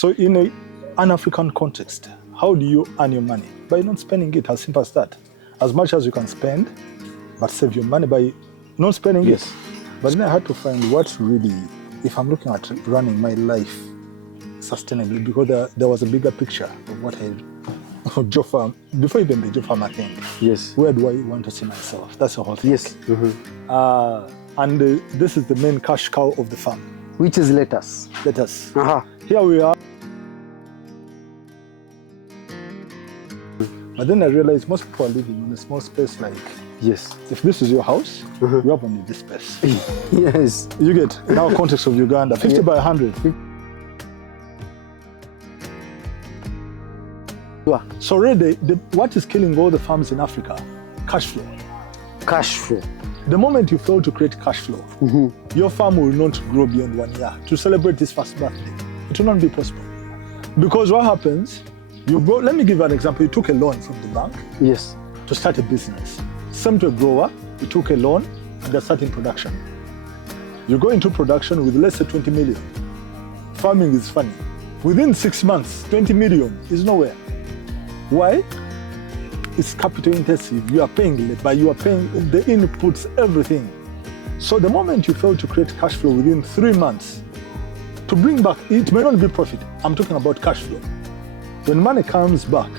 So in an African context, how do you earn your money? By not spending it, as simple as that. As much as you can spend, but save your money by not spending it. But then I had to find what really, if I'm looking at running my life sustainably, because there was a bigger picture of what I, Joe Farm, before even the Joe Farmer thing. Yes. Where do I want to see myself? That's the whole thing. Yes. Mm-hmm. And this is the main cash cow of the farm. Which is lettuce. Lettuce. Uh-huh. Here we are. But then I realized most people are living in a small space like, yes. If this is your house, you have only this space. Yes. You get, now context of Uganda, 50 by 100. So really, what is killing all the farms in Africa? Cash flow. Cash flow. The moment you fail to create cash flow, your farm will not grow beyond 1 year. To celebrate his first birthday, it will not be possible. Because what happens, you go, let me give you an example. You took a loan from the bank. Yes. To start a business. Same to a grower, you took a loan and they're starting production. You go into production with let's say 20 million. Farming is funny. Within 6 months, 20 million is nowhere. Why? It's capital intensive. You are paying labor, you are paying the inputs, everything. So the moment you fail to create cash flow within 3 months, to bring back, it may not be profit. I'm talking about cash flow. When money comes back,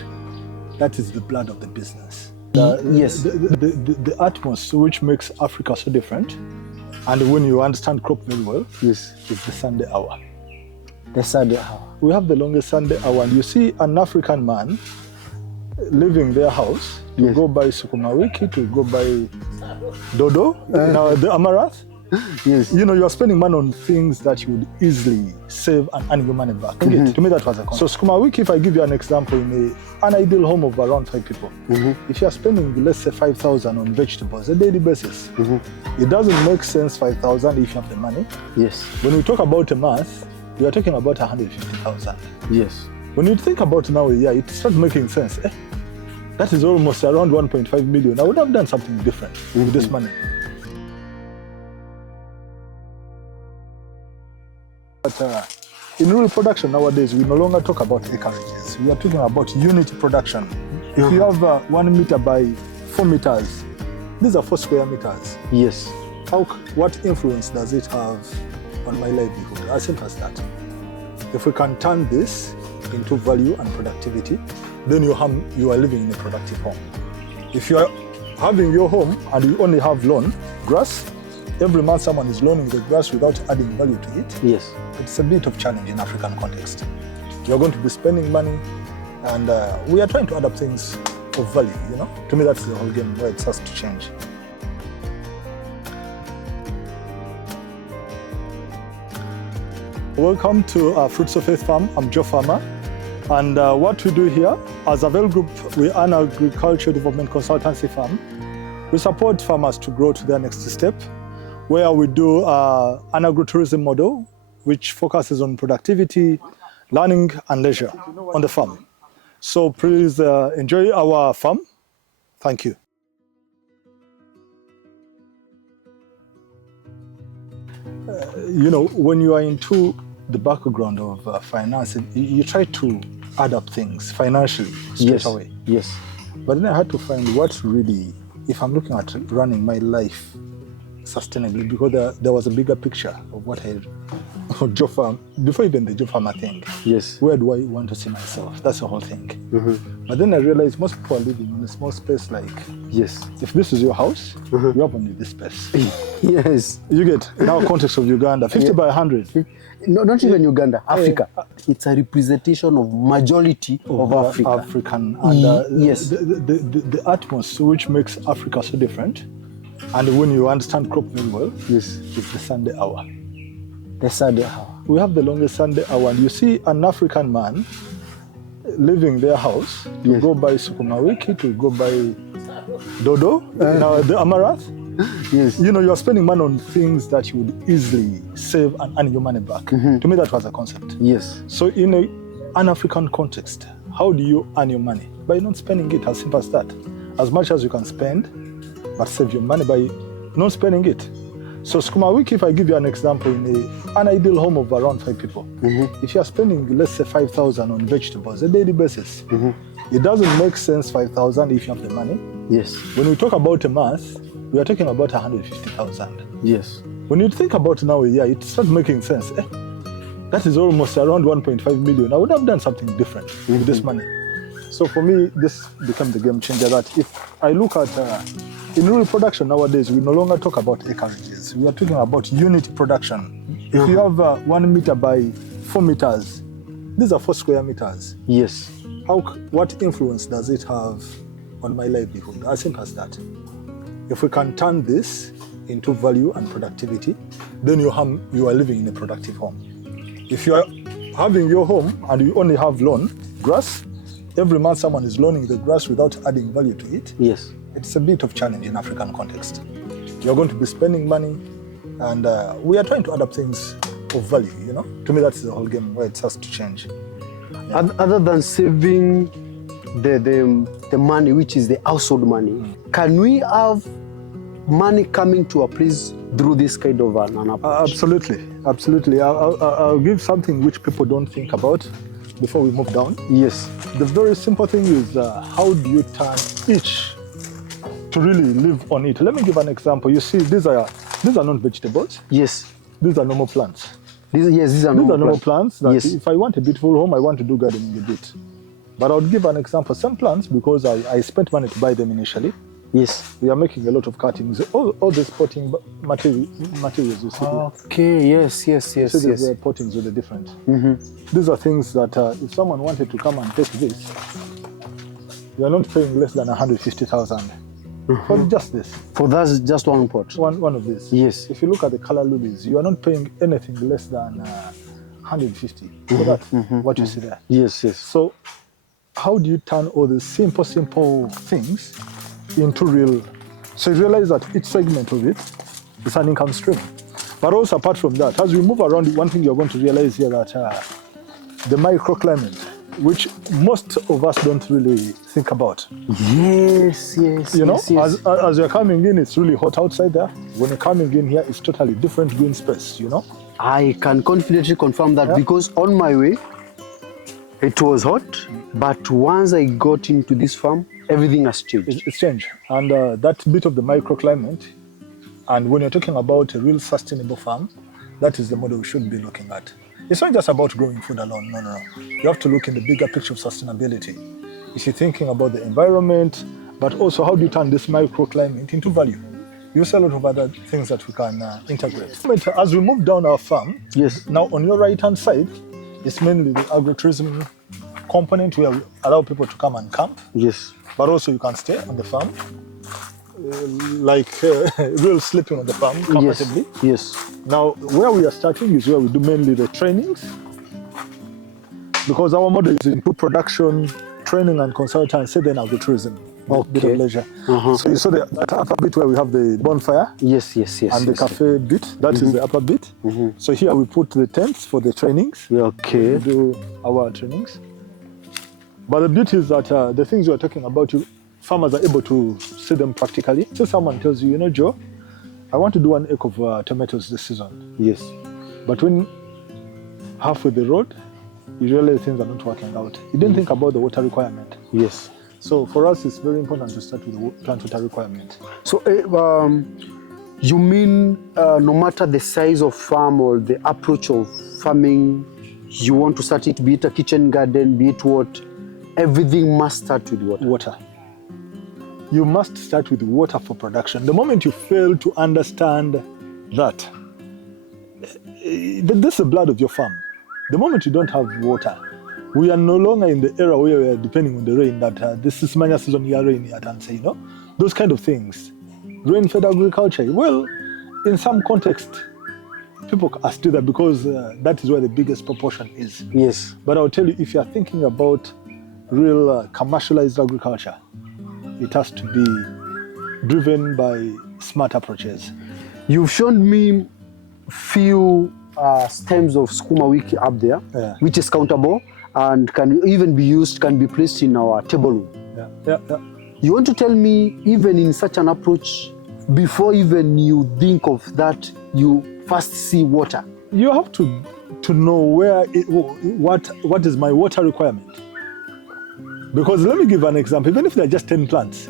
that is the blood of the business. The atmosphere which makes Africa so different, and when you understand crop very well, yes, is the Sunday hour. The Sunday hour. We have the longest Sunday hour, and you see an African man leaving their house to go buy sukuma wiki, to go buy dodo, the amaranth. Yes. You know, you are spending money on things that you would easily save and earn your money back. To me, that was a concept. So sukuma wiki, if I give you an example, in an ideal home of around 5 people, if you are spending, let's say, 5,000 on vegetables on a daily basis, it doesn't make sense 5,000 if you have the money. Yes. When we talk about a month, we are talking about 150,000. Yes. When you think about now a year, it starts making sense. That is almost around 1.5 million. I would have done something different with this money. But in rural production nowadays, we no longer talk about acreages. We are talking about unit production. If you have 1 meter by 4 meters, these are 4 square meters. Yes. What influence does it have on my livelihood? As simple as that. If we can turn this into value and productivity, then you are living in a productive home. If you are having your home and you only have lawn, grass, every month someone is loaning the grass without adding value to it. Yes. It's a bit of challenge in African context. You're going to be spending money, and we are trying to add up things of value, you know? To me, that's the whole game where it has to change. Welcome to Fruits of Faith Farm. I'm Joe Farmer. And what we do here, as a Vel Group, we are an agriculture development consultancy firm. We support farmers to grow to their next step, where we do an agri-tourism model, which focuses on productivity, learning, and leisure on the farm. So please enjoy our farm. Thank you. You know, when you are into the background of finance, you try to add up things financially straight away. Yes. But then I had to find what really, if I'm looking at running my life sustainably, because there was a bigger picture of what I, Joe Farm, before even the Joe Farmer thing. Yes. Where do I want to see myself? That's the whole thing. But then I realized most people are living in a small space like, yes, if this is your house, you have only this space. Yes. You get, now context of Uganda, 50 by 100. No, not even Uganda, Africa. It's a representation of majority of Africa. African. And yes. The atmosphere which makes Africa so different, and when you understand crop very well, yes, is the Sunday hour. The Sunday hour. We have the longest Sunday hour, and you see an African man leaving their house to go buy sukuma wiki, to go buy dodo, the amaranth. Yes. You know, you are spending money on things that you would easily save and earn your money back. To me, that was a concept. Yes. So in an African context, how do you earn your money? By not spending it, as simple as that. As much as you can spend, but save your money by not spending it. So Sukuma Wiki, if I give you an example, in an ideal home of around 5 people, if you are spending, let's say 5,000 on vegetables a daily basis, it doesn't make sense 5,000 if you have the money. Yes. When we talk about a month, we are talking about 150,000. Yes. When you think about now a year, it starts making sense. That is almost around 1.5 million. I would have done something different with this money. So for me, this became the game changer, that if I look at, in rural production nowadays, we no longer talk about acreages. We are talking about unit production. If you have 1 meter by 4 meters, these are 4 square meters. Yes. What influence does it have on my livelihood? As simple as that. If we can turn this into value and productivity, then you are living in a productive home. If you are having your home and you only have grass, every month someone is loaning the grass without adding value to it. Yes. It's a bit of challenge in African context. You're going to be spending money, and we are trying to add up things of value, you know? To me, that's the whole game where it has to change. Yeah. Other than saving the money, which is the household money, can we have money coming to a place through this kind of an approach? Absolutely, absolutely. I'll give something which people don't think about before we move down. Yes. The very simple thing is how do you turn each to really live on it? Let me give an example. You see, these are not vegetables. Yes. These are normal plants. These are normal plants that yes. If I want a beautiful home, I want to do gardening a bit. But I would give an example. Some plants, because I spent money to buy them initially, yes, we are making a lot of cuttings. All these potting materials you see. Okay, yes. The pottings with the different. These are things that if someone wanted to come and take this, you are not paying less than 150,000 for just this. For that's just one pot. One of these. Yes. If you look at the color lilies, you are not paying anything less than 150 for that. What you see there. Yes. So how do you turn all these simple things into real? So you realize that each segment of it is an income stream. But also apart from that, as we move around, one thing you're going to realize here that the microclimate, which most of us don't really think about. Yes. You know, as you're coming in, it's really hot outside there. When you're coming in here, it's totally different green space, you know? I can confidently confirm that because on my way, it was hot, but once I got into this farm, everything has changed. It's changed. And that bit of the microclimate, and when you're talking about a real sustainable farm, that is the model we should be looking at. It's not just about growing food alone, no. You have to look in the bigger picture of sustainability. If you're thinking about the environment, but also how do you turn this microclimate into value? You see a lot of other things that we can integrate. But as we move down our farm, yes. Now on your right-hand side, it's mainly the agri-tourism component where we allow people to come and camp. Yes. But also you can stay on the farm, real sleeping on the farm comfortably. Yes. Now, where we are starting is where we do mainly the trainings, because our model is input production, training and consultancy, then agri-tourism. Okay. Bit of leisure. So you saw that upper bit where we have the bonfire. Yes. And the cafe bit, that is the upper bit. So here we put the tents for the trainings. Okay. We do our trainings. But the beauty is that the things we are talking about, farmers are able to see them practically. So someone tells you, Joe, I want to do 1 acre of tomatoes this season. Yes. But when halfway the road, you realize things are not working out. You didn't think about the water requirement. Yes. So for us, it's very important to start with the plant water requirement. So you mean no matter the size of farm or the approach of farming, you want to start it, be it a kitchen garden, be it what, everything must start with water. Water. You must start with water for production. The moment you fail to understand that, this is the blood of your farm. The moment you don't have water, we are no longer in the era where we are depending on the rain, that this is mania season, you are rain, and say, those kind of things. Rain-fed agriculture. Well, in some context, people are still there because that is where the biggest proportion is. Yes. But I'll tell you, if you are thinking about real commercialized agriculture, it has to be driven by smart approaches. You've shown me few stems of Sukuma Wiki up there, which is countable and can even be used, can be placed in our table room. Yeah. You want to tell me, even in such an approach, before even you think of that, you first see water. You have to know what is my water requirement. Because let me give an example. Even if they're just 10 plants,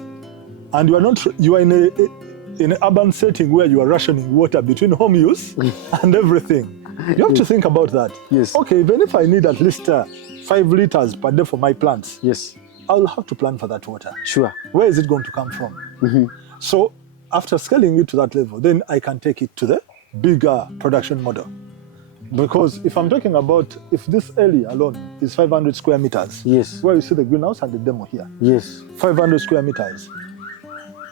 and you are in an urban setting where you are rationing water between home use and everything, you have to think about that. Yes. Okay, even if I need at least 5 liters per day for my plants, Yes. I'll have to plan for that water. Sure. Where is it going to come from? So after scaling it to that level, then I can take it to the bigger production model. Because if I'm talking about, if this area alone is 500 square meters, Yes. where you see the greenhouse and the demo here, Yes. 500 square meters,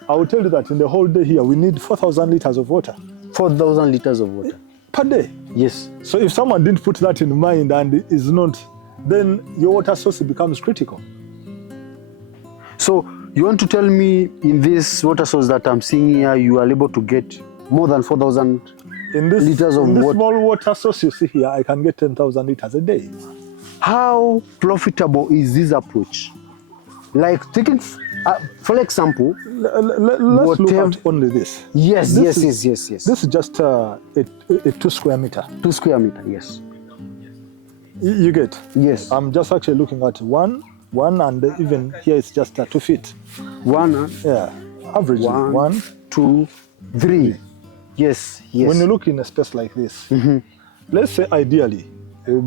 I will tell you that in the whole day here, we need 4,000 liters of water 4,000 liters of water. per day. Yes. So if someone didn't put that in mind and is not, then your water source becomes critical. So you want to tell me in this water source that I'm seeing here, you are able to get more than 4,000 liters of in this water? small water source you see here, I can get 10,000 liters a day. How profitable is this approach? Like taking, for example, Let's look at only this. Yes. This Yes. This is just a 2 square meter. 2 square meter, yes. You get? Yes. I'm just actually looking at one, and even here it's just 2 feet. One, Yeah, average. 1, 2, 3. Yes. When you look in a space like this, let's say ideally,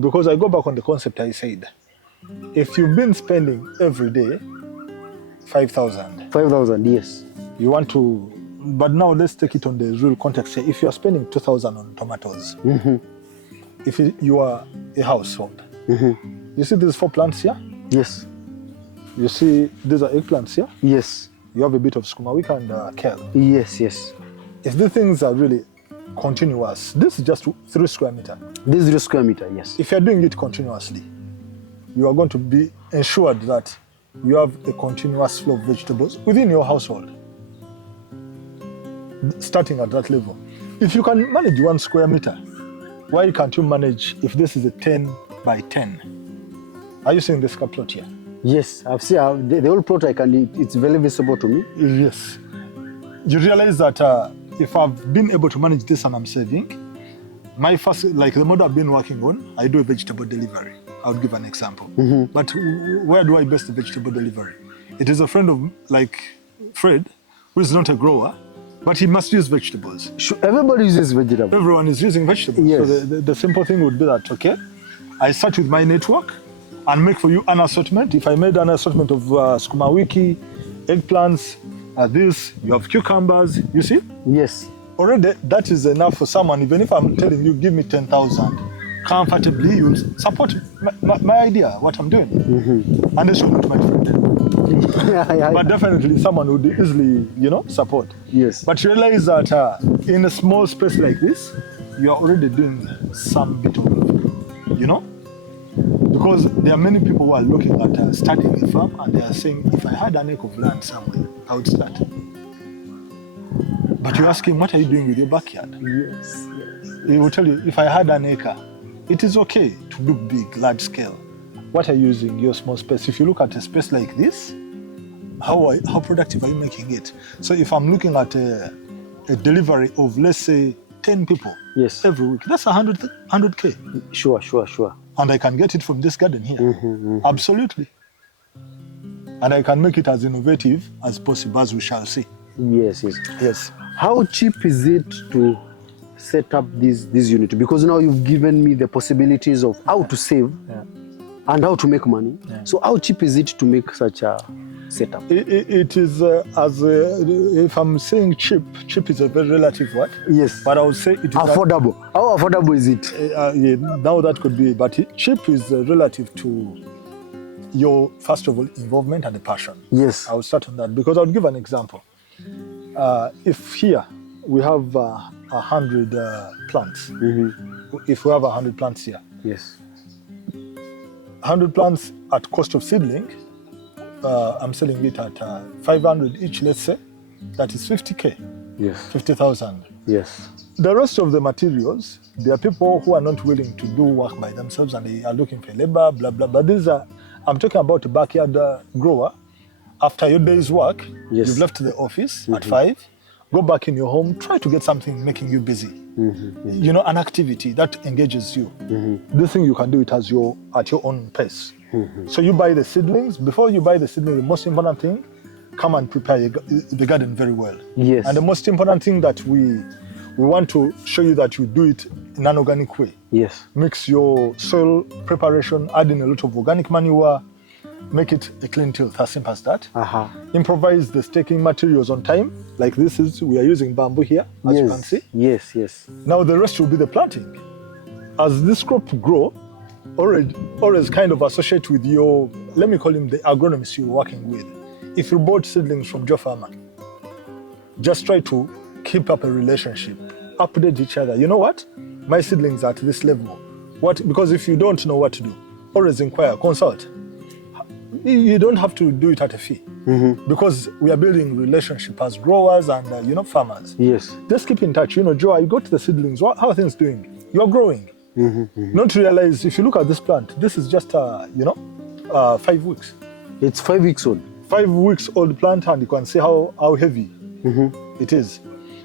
because I go back on the concept I said, if you've been spending every day 5,000, 5,000, yes. you want to, but now let's take it on the real context here. If you are spending 2,000 on tomatoes, if you are a household, you see these 4 plants here? Yes. You see these are eggplants here? Yes. You have a bit of sukuma wiki and kale. Yes. If these things are really continuous, this is just 3 square meter. This is 3 square meter, yes. If you're doing it continuously, you are going to be ensured that you have a continuous flow of vegetables within your household, starting at that level. If you can manage 1 square meter, why can't you manage if this is a 10 by 10? Are you seeing this plot here? Yes, I've seen the whole plot. It's very visible to me. Yes. You realize that if I've been able to manage this and I'm saving, my first, like the model I've been working on, I do a vegetable delivery. I'll give an example. But where do I base the vegetable delivery? It is a friend of, like Fred, who is not a grower, but he must use vegetables. Sure, everybody uses vegetables. Everyone is using vegetables. Yes. So the simple thing would be that, okay, I start with my network and make for you an assortment. If I made an assortment of sukuma wiki, eggplants, this, you have cucumbers, you see? Yes. Already that is enough for someone. Even if I'm telling you, give me 10,000, comfortably you'll support my idea, what I'm doing. Unless you're not my friend. But definitely someone would easily, support. Yes. But realize that in a small space like this, you're already doing some bit of, because there are many people who are looking at starting a farm and they are saying, if I had an acre of land somewhere, I would start. But you ask him, what are you doing with your backyard? Yes. He will tell you, if I had an acre, it is okay to do big, large scale. What are you using your small space? If you look at a space like this, how productive are you making it? So if I'm looking at a delivery of, let's say, 10 people every week, that's 100K. Sure. And I can get it from this garden here. Absolutely. And I can make it as innovative as possible, as we shall see. Yes. How cheap is it to set up this unit? Because now you've given me the possibilities of how to save and how to make money. So how cheap is it to make such a setup? It is, if I'm saying cheap is a very relative word. Yes. But I would say it is affordable. How affordable is it? Now that could be, but cheap is relative to your, first of all, involvement and the passion. Yes. I will start on that because I'll give an example. If here we have 100 plants, if we have 100 plants here, yes, 100 plants at cost of seedling, I'm selling it at 500 each, let's say, that is 50K. Yes. 50,000. Yes. The rest of the materials, there are people who are not willing to do work by themselves and they are looking for labor, blah, blah, but these are, I'm talking about a backyard grower. After your day's work, you've left the office at 5, Go back in your home, try to get something making you busy. You know, an activity that engages you. This thing you can do it at your own pace. So you buy the seedlings. Before you buy the seedlings, the most important thing, come and prepare the garden very well. Yes. And the most important thing that we want to show you that you do it in an organic way. Yes. Mix your soil preparation, add in a lot of organic manure, make it a clean tilth, as simple as that. Improvise the staking materials on time, like we are using bamboo here, as you can see. Yes, yes. Now the rest will be the planting. As this crop grow, always kind of associate with your, let me call him the agronomist you're working with. If you bought seedlings from Joe Farmer, just try to keep up a relationship, update each other. You know what? My seedlings are at this level. What? Because if you don't know what to do, always inquire, consult. You don't have to do it at a fee, because we are building relationship as growers and farmers. Yes. Just keep in touch. You know, Joe, I got the seedlings. How are things doing? You are growing. Not realize, if you look at this plant, this is just 5 weeks. It's 5 weeks old. 5 weeks old plant, and you can see how heavy it is.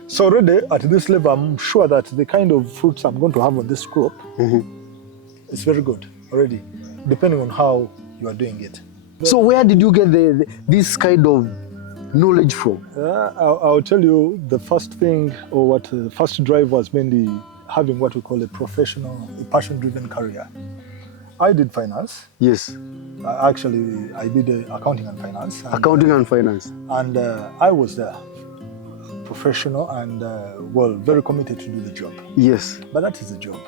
So already at this level, I'm sure that the kind of fruits I'm going to have on this crop is very good already, depending on how you are doing it. So where did you get this kind of knowledge from? I'll tell you, the first thing, or what the first drive was mainly having what we call a passion-driven career. I did finance. Yes. Actually, I did accounting and finance. Accounting and finance. And I was there, professional and, very committed to do the job. Yes. But that is a job.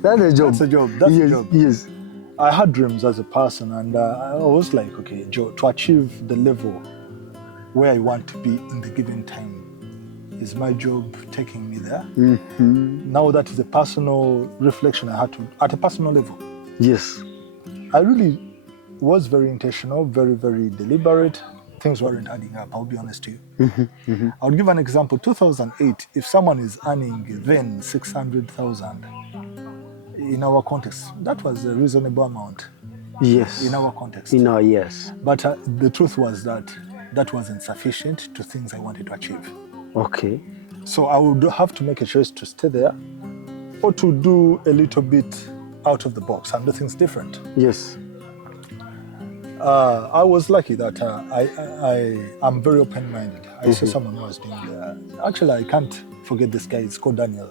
That's a job. That's a job. That's a job. Yes. I had dreams as a person, and I was like, okay, Joe, to achieve the level where I want to be in the given time, is my job taking me there? Now that is a personal reflection I had to, at a personal level. Yes. I really was very intentional, very, very deliberate. Things weren't adding up, I'll be honest to you. I'll give an example. 2008, if someone is earning then 600,000 in our context, that was a reasonable amount. Yes. In our context. Yes. But the truth was that wasn't sufficient to things I wanted to achieve. Okay. So I would have to make a choice to stay there, or to do a little bit out of the box and do things different. Yes. I was lucky that I'm very open-minded. I saw someone who was doing, actually I can't forget this guy, it's called Daniel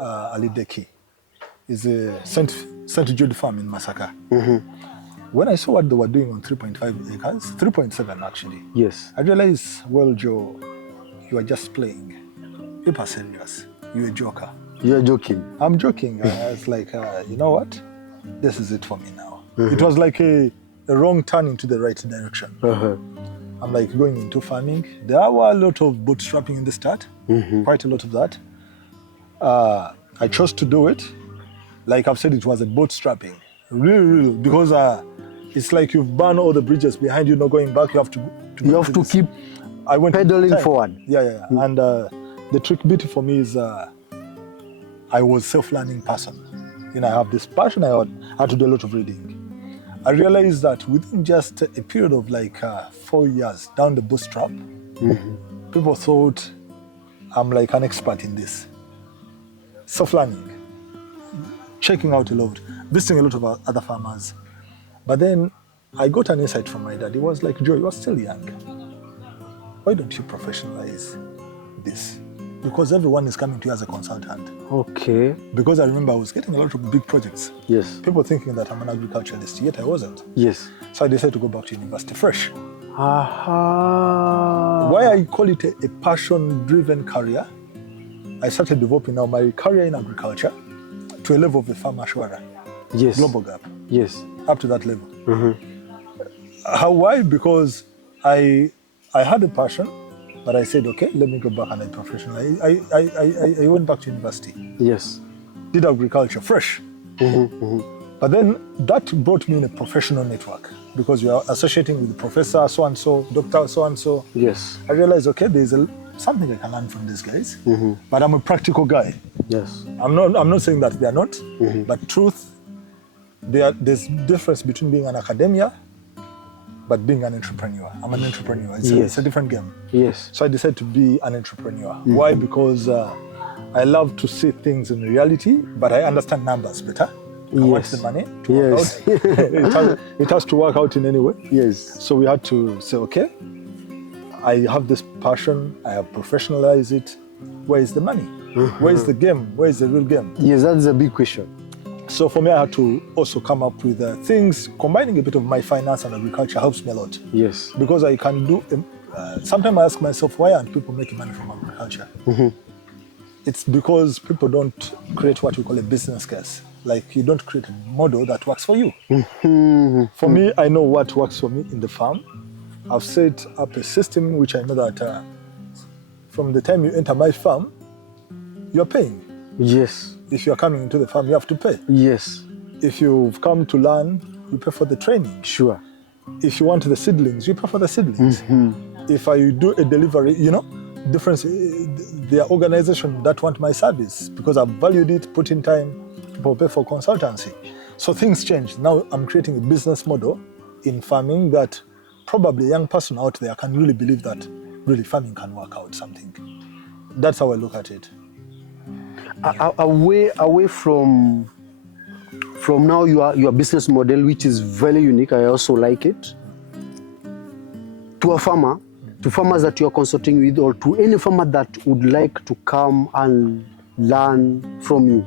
Alideki. He's a St. Jude farm in Masaka. When I saw what they were doing on 3.5 acres, 3.7 actually. Yes. I realized, well, Joe, you are just playing. People are serious. You're a joker. You're joking. I'm joking. I was like, you know what? This is it for me now. It was like a wrong turn into the right direction. I'm like going into farming. There were a lot of bootstrapping in the start, quite a lot of that. I chose to do it. Like I've said, it was a bootstrapping. Really, because it's like you've burned all the bridges behind you, not going back. You have to keep pedaling forward. Yeah. And the trick bit for me is I was a self-learning person. You know, I have this passion. I had to do a lot of reading. I realized that within just a period of like 4 years down the bootstrap, people thought I'm like an expert in this. Self-learning, checking out a lot, visiting a lot of other farmers. But then I got an insight from my dad. He was like, Joe, you are still young. Why don't you professionalize this? Because everyone is coming to you as a consultant. Okay. Because I remember I was getting a lot of big projects. Yes. People thinking that I'm an agriculturalist, yet I wasn't. Yes. So I decided to go back to university fresh. Aha. Why I call it a passion-driven career, I started developing now my career in agriculture to a level of the farm assurer. Yes. Global gap. Yes. Up to that level. Why? Because I had a passion, but I said, okay, let me go back and I professionalize. I went back to university. Yes. Did agriculture fresh. But then that brought me in a professional network, because you are associating with the professor so-and-so, doctor so-and-so. Yes. I realized, okay, there's something I can learn from these guys, but I'm a practical guy. Yes. I'm not saying that they are not, but truth, there's difference between being an academia but being an entrepreneur. I'm an entrepreneur. It's a different game. Yes. So I decided to be an entrepreneur. Why? because I love to see things in reality, but I understand numbers better. I want the money to work out. It has to work out in any way. Yes. So we had to say, okay, I have this passion, I have professionalized it. Where is the money? Where is the game? Where is the real game? Yes, that's a big question. So for me, I had to also come up with things, combining a bit of my finance and agriculture helps me a lot. Yes. Because I can do, sometimes I ask myself, why aren't people making money from agriculture? It's because people don't create what we call a business case. Like you don't create a model that works for you. For me, I know what works for me in the farm. I've set up a system which I know that from the time you enter my farm, you're paying. Yes. If you're coming into the farm, you have to pay. Yes. If you've come to learn, you pay for the training. Sure. If you want the seedlings, you pay for the seedlings. If I do a delivery, difference, there are organizations that want my service because I've valued it, put in time, people pay for consultancy. So things change. Now I'm creating a business model in farming that probably a young person out there can really believe that really farming can work out something. That's how I look at it. Away from now your business model, which is very unique, I also like it, to a farmer, to farmers that you are consulting with, or to any farmer that would like to come and learn from you,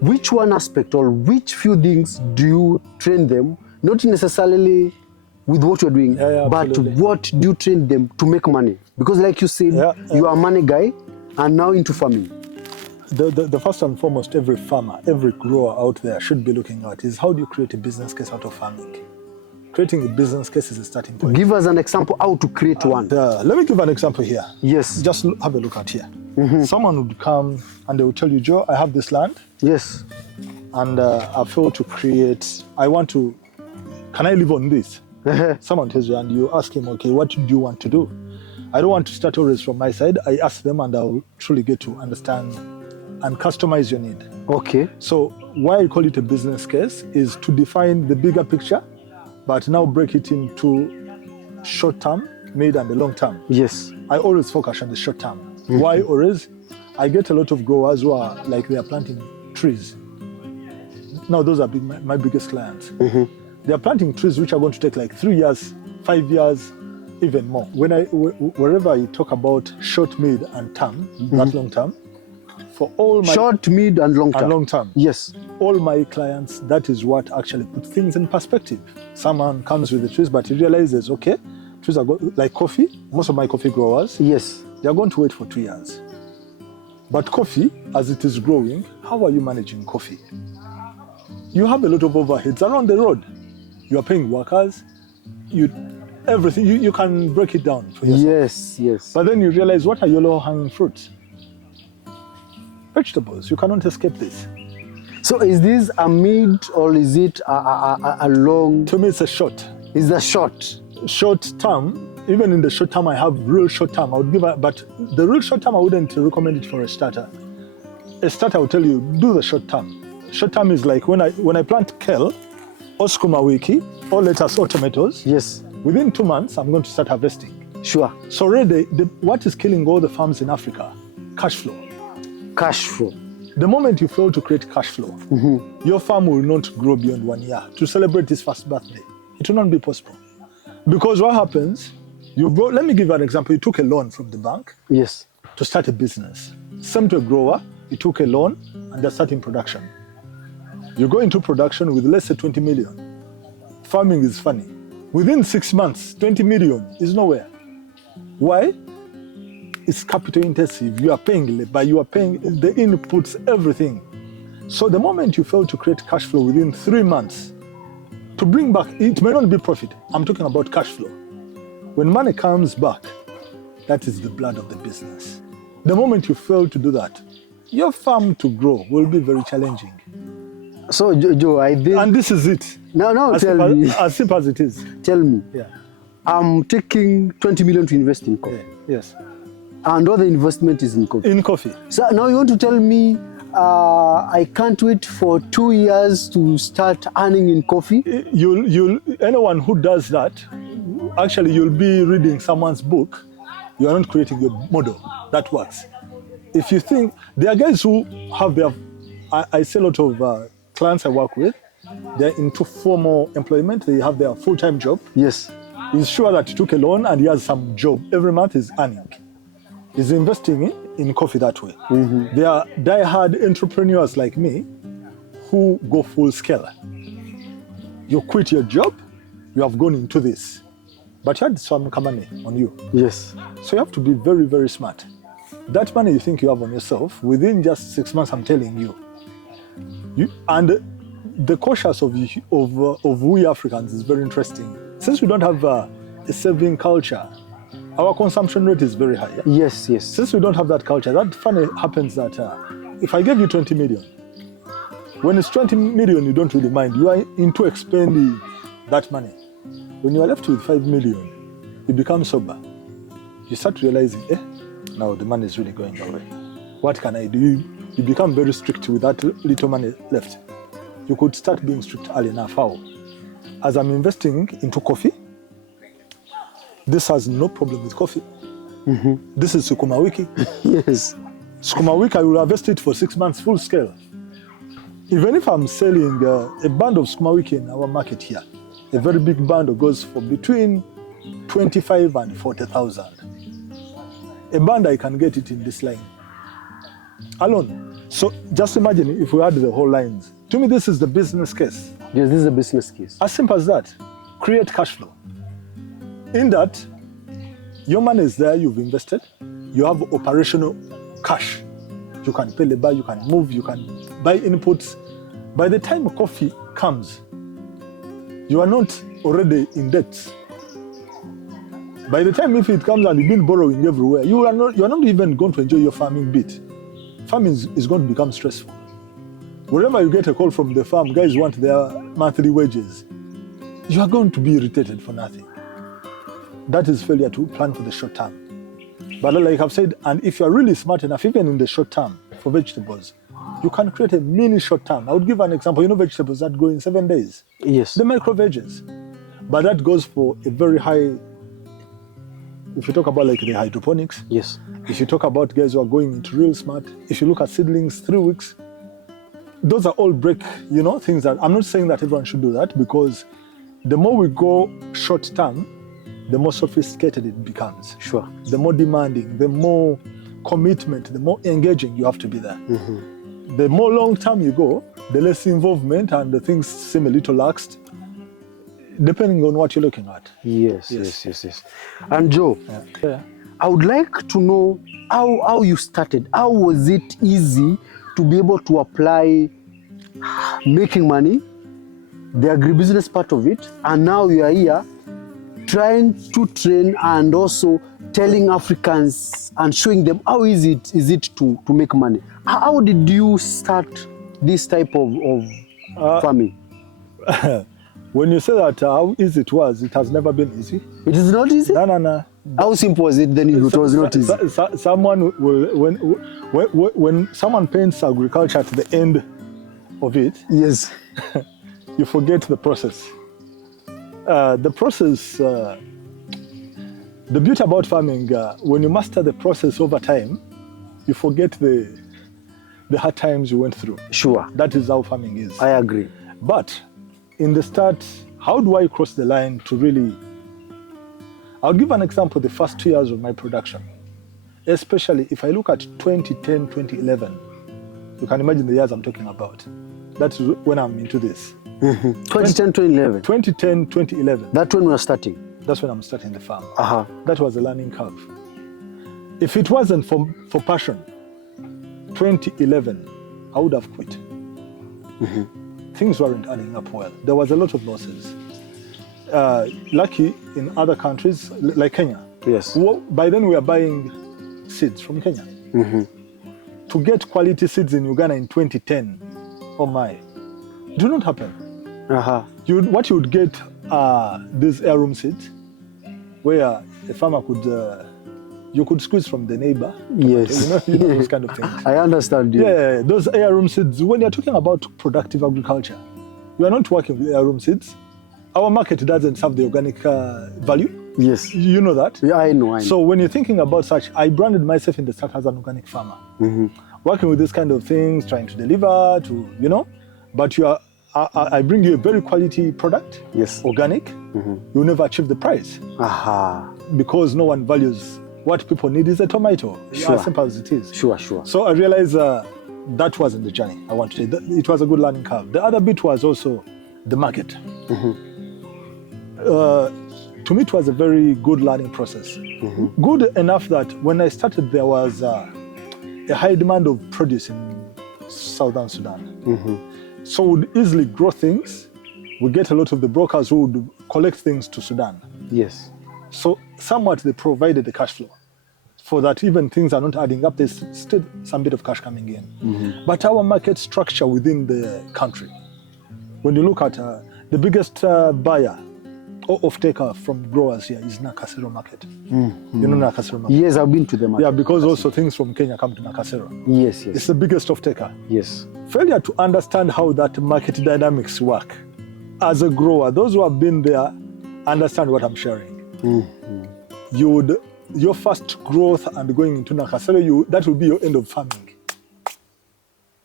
which one aspect or which few things do you train them, not necessarily with what you're doing, but what do you train them to make money? Because like you said, you are a money guy and now into farming. The first and foremost, every farmer, every grower out there should be looking at is how do you create a business case out of farming? Creating a business case is a starting point. Give us an example how to create one. Let me give an example here. Yes. Just have a look at here. Someone would come and they would tell you, Joe, I have this land. Yes. And I feel to create, can I live on this? Someone tells you and you ask him, okay, what do you want to do? I don't want to start always from my side. I ask them and I'll truly get to understand and customize your need. Okay. So why I call it a business case is to define the bigger picture, but now break it into short term, mid and the long term. Yes. I always focus on the short term. Why always? I get a lot of growers who are like they are planting trees. Now those are my biggest clients. They are planting trees which are going to take like 3 years, 5 years, even more. Wherever I talk about short, mid and term, not long term, for all my short, mid and long term. And long term. Yes. All my clients, that is what actually puts things in perspective. Someone comes with the trees, but he realizes, okay, trees are like coffee. Most of my coffee growers, yes, they are going to wait for 2 years. But coffee, as it is growing, how are you managing coffee? You have a lot of overheads around the road. You are paying workers, everything. You can break it down for yourself. Yes, yes. But then you realize, what are your low-hanging fruits? Vegetables. You cannot escape this. So is this a mid or is it a long? To me, it's a short. It's a short. Short term. Even in the short term, I have real short term. I would give, but the real short term, I wouldn't recommend it for a starter. A starter, I will tell you, do the short term. Short term is like when I plant kale, or skuma wiki, or lettuce, or tomatoes. Yes. Within 2 months, I'm going to start harvesting. Sure. So really, what is killing all the farms in Africa? Cash flow. Cash flow. The moment you fail to create cash flow, your farm will not grow beyond 1 year. To celebrate his first birthday, it will not be possible. Because what happens, let me give you an example. You took a loan from the bank. Yes. To start a business. Same to a grower, you took a loan and they're starting production. You go into production with, let's say, 20 million. Farming is funny. Within 6 months, 20 million is nowhere. Why? It's capital intensive. You are paying labor, you are paying the inputs, everything. So the moment you fail to create cash flow within 3 months, to bring back, it may not be profit. I'm talking about cash flow. When money comes back, that is the blood of the business. The moment you fail to do that, your farm to grow will be very challenging. So Joe, I think... And this is it. No, tell me. As simple as it is. Tell me. Yeah. I'm taking 20 million to invest in coffee. Yeah. Yes. And all the investment is in coffee. In coffee. So now you want to tell me I can't wait for 2 years to start earning in coffee? Anyone who does that actually you'll be reading someone's book. You are not creating your model. That works. If you think, there are guys who have their, I see a lot of clients I work with, they're into formal employment, they have their full-time job. Yes. He's sure that he took a loan and he has some job. Every month he's earning. He's investing in coffee that way. Mm-hmm. There are die-hard entrepreneurs like me who go full scale. You quit your job, you have gone into this, but you had some money on you. Yes. So you have to be very, very smart. That money you think you have on yourself, within just 6 months, I'm telling you, and the cautious of we Africans is very interesting. Since we don't have a saving culture, our consumption rate is very high. Yeah? Yes, yes. Since we don't have that culture, that funny happens that if I give you 20 million, when it's 20 million, you don't really mind. You are into expending that money. When you are left with 5 million, you become sober. You start realizing, now the money is really going away. What can I do? You become very strict with that little money left. You could start being strict early enough. How? As I'm investing into coffee, this has no problem with coffee. Mm-hmm. This is Sukuma Wiki. Yes. Sukuma Wiki, I will harvest it for 6 months, full scale. Even if I'm selling a band of Sukuma Wiki in our market here, a very big bundle goes for between 25 and 40,000. A band, I can get it in this line alone. So just imagine if we had the whole lines. To me, this is the business case. Yes, this is a business case. As simple as that. Create cash flow. In that, your money is there, you've invested, you have operational cash. You can pay labor, you can move, you can buy inputs. By the time coffee comes, you are not already in debt. By the time if it comes and you've been borrowing everywhere, you are not even going to enjoy your farming bit. Farming is going to become stressful. Wherever you get a call from the farm, guys want their monthly wages, you are going to be irritated for nothing. That is failure to plan for the short term. But like I've said, and if you're really smart enough, even in the short term for vegetables, you can create a mini short term. I would give an example. You know vegetables that grow in 7 days? Yes. The micro veggies. But that goes for a very high, if you talk about like the hydroponics. Yes. If you talk about guys who are going into real smart, if you look at seedlings, 3 weeks, those are all things that, I'm not saying that everyone should do that, because the more we go short term, the more sophisticated it becomes. Sure. The more demanding, the more commitment, the more engaging you have to be there. Mm-hmm. The more long term you go, the less involvement and the things seem a little laxed, depending on what you're looking at. Yes. And Joe, I would like to know how you started. How was it easy to be able to apply making money, the agribusiness part of it, and now you are here trying to train and also telling Africans and showing them how easy is it to make money. How did you start this type of farming? When you say that how easy it was, it has never been easy. It is not easy? No. How simple was it then if it was not easy? Someone will, when someone paints agriculture at the end of it, yes, you forget the process. The process, the beauty about farming, when you master the process over time, you forget the hard times you went through. Sure. That is how farming is. I agree. But in the start, how do I cross the line to really... I'll give an example, the first 2 years of my production, especially if I look at 2010, 2011, you can imagine the years I'm talking about. That's when I'm into this. Mm-hmm. 2010, 2011? 2010, 2011. That's when we are starting? That's when I'm starting the farm. Uh-huh. That was a learning curve. If it wasn't for passion, 2011, I would have quit. Mm-hmm. Things weren't adding up well. There was a lot of losses. Lucky in other countries, like Kenya. Yes. By then we are buying seeds from Kenya. Mm-hmm. To get quality seeds in Uganda in 2010, oh my, it did not happen. Uh-huh. What you would get are these heirloom seeds, where a farmer you could squeeze from the neighbor. Yes. You know those kind of things. I understand you. Yeah, those heirloom seeds, when you're talking about productive agriculture, we are not working with heirloom seeds. Our market doesn't have the organic value. Yes. You know that? Yeah, I know. So when you're thinking about such, I branded myself in the start as an organic farmer. Working with this kind of things, trying to deliver to, you know, but I bring you a very quality product, Yes. organic, you'll never achieve the price. Aha. Because no one values what people need is a tomato. Sure. As simple as it is. Sure. So I realized that wasn't the journey I wanted. It was a good learning curve. The other bit was also the market. To me, it was a very good learning process. Good enough that when I started, there was a high demand of produce in southern Sudan. So we'd easily grow things. We get a lot of the brokers who would collect things to Sudan. Yes. So somewhat they provided the cash flow for that. Even things are not adding up, there's still some bit of cash coming in. But our market structure within the country, when you look at the biggest buyer or off-taker from growers here is Nakasero market. You know Nakasero market? Yes, I've been to the market. Yeah, because also things from Kenya come to Nakasero. Yes. It's the biggest off-taker. Yes. Failure to understand how that market dynamics work. As a grower, those who have been there understand what I'm sharing. Your first growth and going into Nakasero, that will be your end of farming.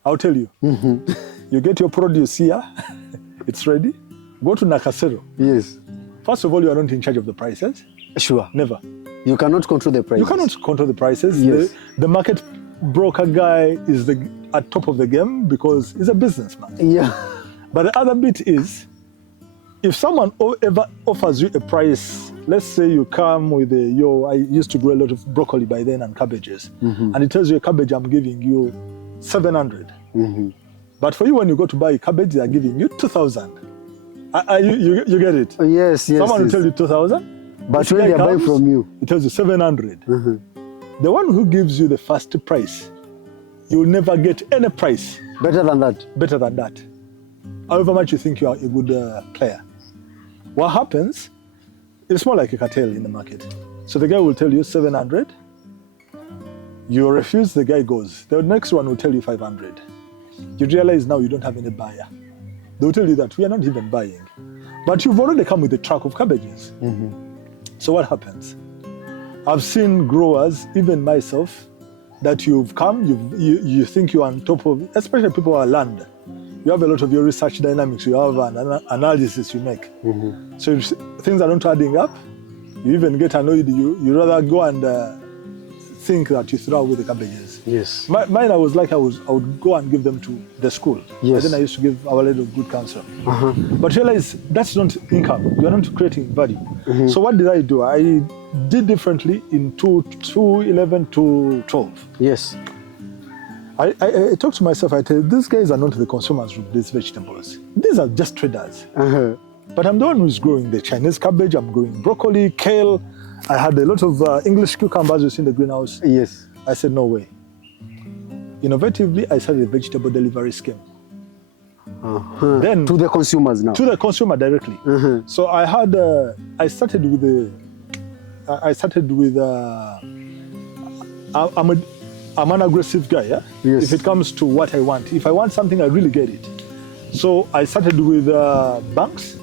I'll tell you. You get your produce here, it's ready. Go to Nakasero. Yes. First of all, you are not in charge of the prices. Sure. Never. You cannot control the prices. You cannot control the prices. Yes. The market broker guy is at top of the game because he's a businessman. Yeah. But the other bit is, if someone ever offers you a price, let's say you come with I used to grow a lot of broccoli by then and cabbages, and it tells you a cabbage I'm giving you 700. But for you, when you go to buy a cabbage, they are giving you 2,000. You get it? Yes. Someone will tell you 2,000, but when they buy from you, it tells you 700. The one who gives you the first price, you will never get any price better than that. However much you think you are a good player. What happens, it's more like a cartel in the market. So the guy will tell you 700, you refuse, the guy goes. The next one will tell you 500. You realize now you don't have any buyer. They will tell you that we are not even buying. But you've already come with a truck of cabbages. So what happens? I've seen growers, even myself, that you've come, you think you're on top of, especially people who are land. You have a lot of your research dynamics, you have an analysis you make. So if things are not adding up, you even get annoyed, you rather go and think that you throw away the cabbages. Yes. Mine, I was like, I would go and give them to the school. Yes. And then I used to give our lady of good counsel. But realize that's not income. You're not creating value. So what did I do? I did differently in 2011 to 12. Yes. I talked to myself, I tell you, these guys are not the consumers of these vegetables. These are just traders. But I'm the one who's growing the Chinese cabbage, I'm growing broccoli, kale. I had a lot of English cucumbers you see in the greenhouse. Yes. I said, no way. Innovatively, I started a vegetable delivery scheme. Then to the consumers now. To the consumer directly. So I started with I'm an aggressive guy, yeah? Yes. If it comes to what I want. If I want something, I really get it. So I started with banks.